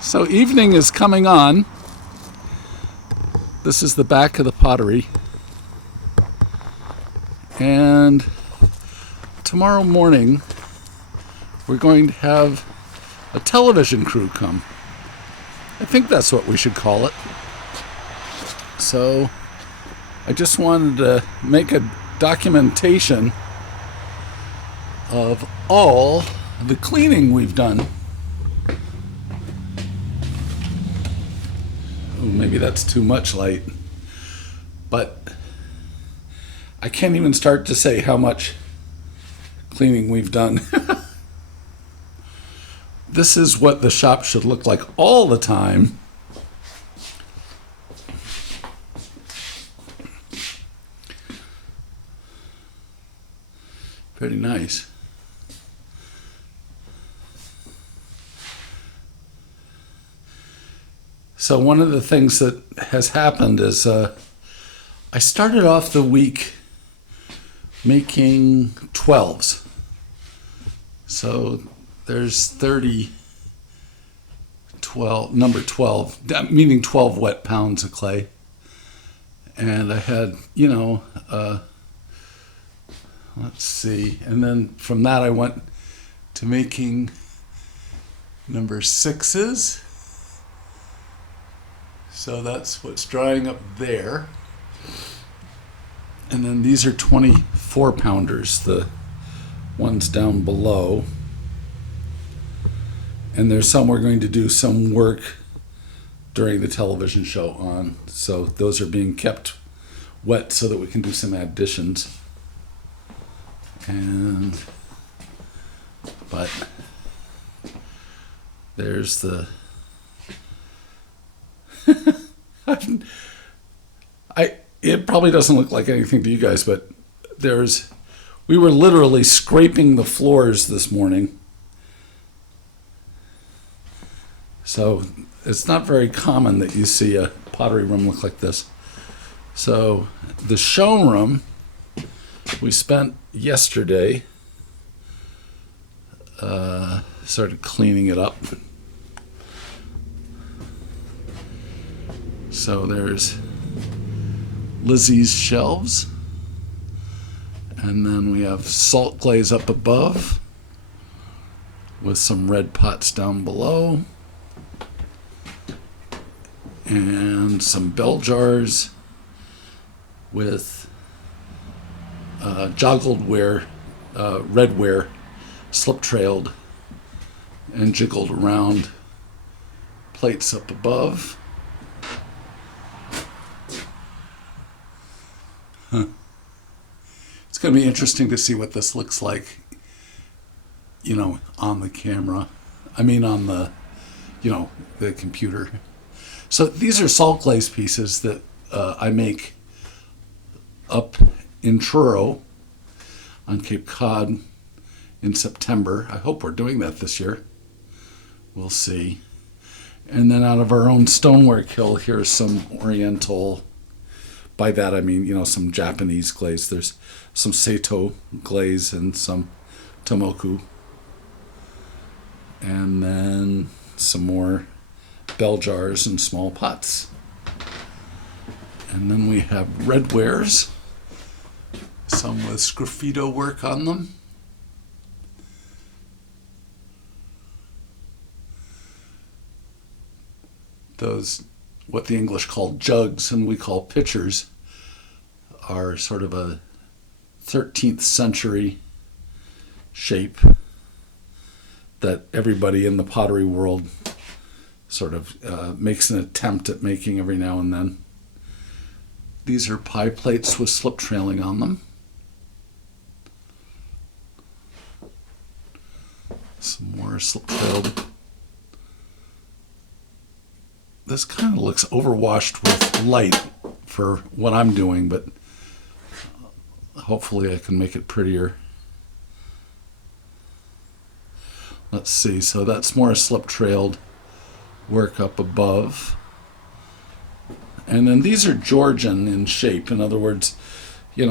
So evening is coming on. This is the back of the pottery. And tomorrow morning, we're going to have a television crew come. I think that's what we should call it. So I just wanted to make a documentation of all the cleaning we've done. Maybe that's too much light, but I can't even start to say how much cleaning we've done. This is what the shop should look like all the time. Very nice. So one of the things that has happened is I started off the week making 12s. So there's 30, 12, number 12, meaning 12 wet pounds of clay. And I had, let's see. And then from that I went to making number 6s. So that's what's drying up there. And then these are 24 pounders, the ones down below. And there's some we're going to do some work during the television show on. So those are being kept wet so that we can do some additions. But there's the it probably doesn't look like anything to you guys, but we were literally scraping the floors this morning. So it's not very common that you see a pottery room look like this. So the showroom, we spent yesterday started cleaning it up. So there's Lizzie's shelves, and then we have salt glaze up above with some red pots down below, and some bell jars with joggled ware, red ware, slip trailed and jiggled around plates up above. It's going to be interesting to see what this looks like, on the camera. I mean, on the, the computer. So these are salt glaze pieces that I make up in Truro on Cape Cod in September. I hope we're doing that this year. We'll see. And then out of our own stonework hill, here's some Oriental. By that I mean, some Japanese glaze. There's some Seto glaze and some Tomoku. And then some more bell jars and small pots. And then we have red wares, some with sgraffito work on them. Those, what the English call jugs and we call pitchers, are sort of a 13th century shape that everybody in the pottery world sort of makes an attempt at making every now and then. These are pie plates with slip trailing on them. Some more slip trailed. This kind of looks overwashed with light for what I'm doing, but hopefully I can make it prettier. Let's see, so that's more slip trailed work up above. And then these are Georgian in shape. In other words,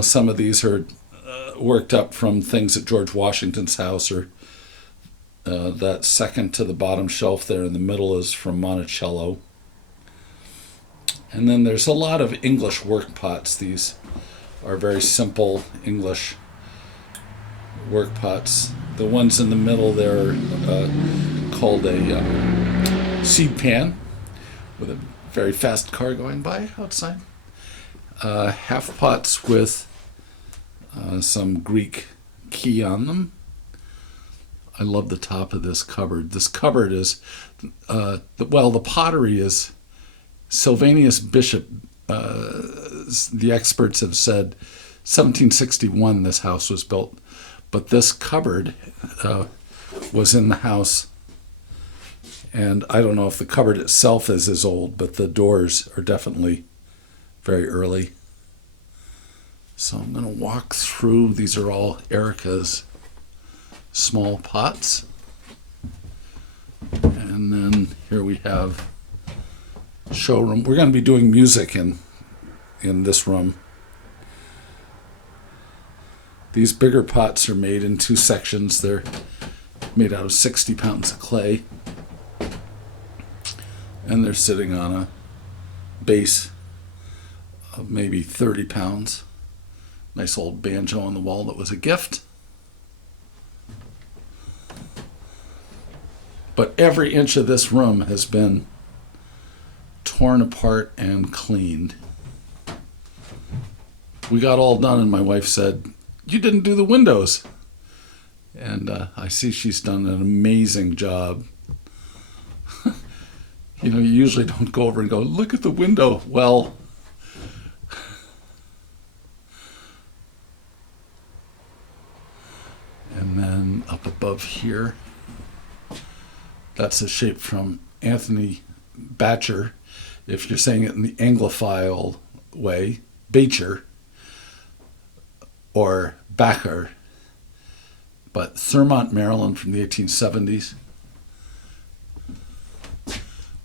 some of these are worked up from things at George Washington's house or That second to the bottom shelf there in the middle is from Monticello. And then there's a lot of English work pots. These are very simple English work pots. The ones in the middle there are called a seed pan with a very fast car going by outside. Half pots with some Greek key on them. I love the top of this cupboard. This cupboard is, the pottery is Sylvanus Bishop. The experts have said 1761 this house was built, but this cupboard was in the house, and I don't know if the cupboard itself is as old, but the doors are definitely very early. So I'm going to walk through. These are all Erica's small pots. And then here we have showroom. We're going to be doing music in this room. These bigger pots are made in two sections. They're made out of 60 pounds of clay. And they're sitting on a base of maybe 30 pounds. Nice old banjo on the wall that was a gift. But every inch of this room has been torn apart and cleaned. We got all done and my wife said, "You didn't do the windows." And I see she's done an amazing job. You usually don't go over and go, "Look at the window." Well, and then up above here, that's a shape from Anthony Batcher. If you're saying it in the Anglophile way, Bacher or Bacher, but Thurmont, Maryland from the 1870s.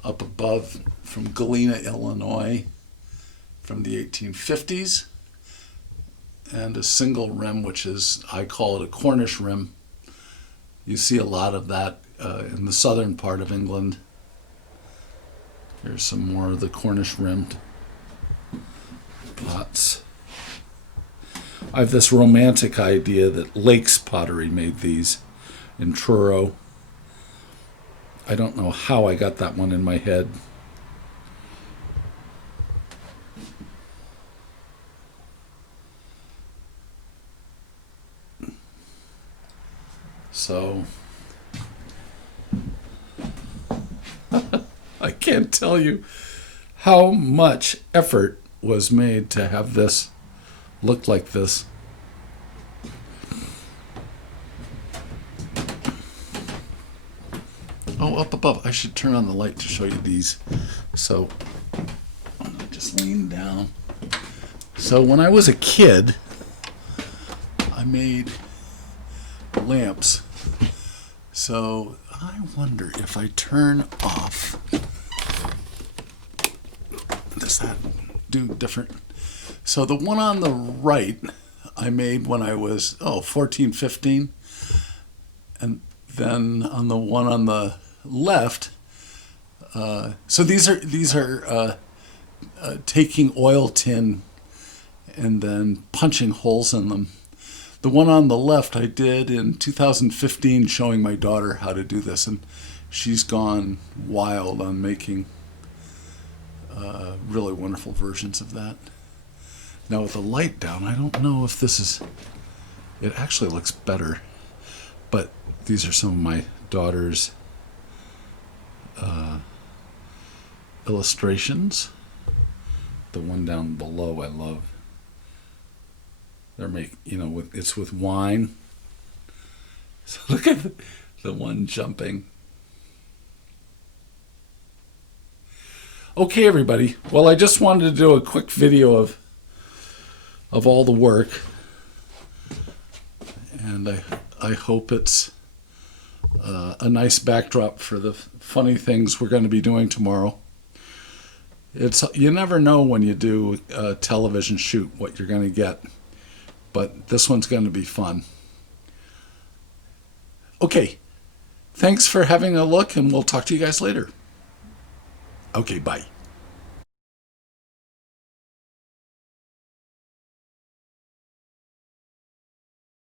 Up above from Galena, Illinois from the 1850s. And a single rim, which is, I call it a Cornish rim. You see a lot of that in the southern part of England. Here's some more of the Cornish rimmed pots. I have this romantic idea that Lakes Pottery made these in Truro. I don't know how I got that one in my head. So I can't tell you how much effort was made to have this look like this. Oh, up above. I should turn on the light to show you these. So I'm going to just lean down. So when I was a kid, I made lamps. So I wonder if I turn off, does that do different? So the one on the right I made when I was 14, 15. And then on the one on the left, so these are taking oil tin and then punching holes in them. The one on the left I did in 2015, showing my daughter how to do this, and she's gone wild on making really wonderful versions of that. Now with the light down, I don't know if this is, it actually looks better, but these are some of my daughter's illustrations. The one down below I love. They're it's with wine. So look at the one jumping. Okay, everybody. Well, I just wanted to do a quick video of all the work, and I hope it's a nice backdrop for the funny things we're going to be doing tomorrow. You never know when you do a television shoot what you're going to get, but this one's going to be fun. Okay, Thanks for having a look, and we'll talk to you guys later. Okay, bye.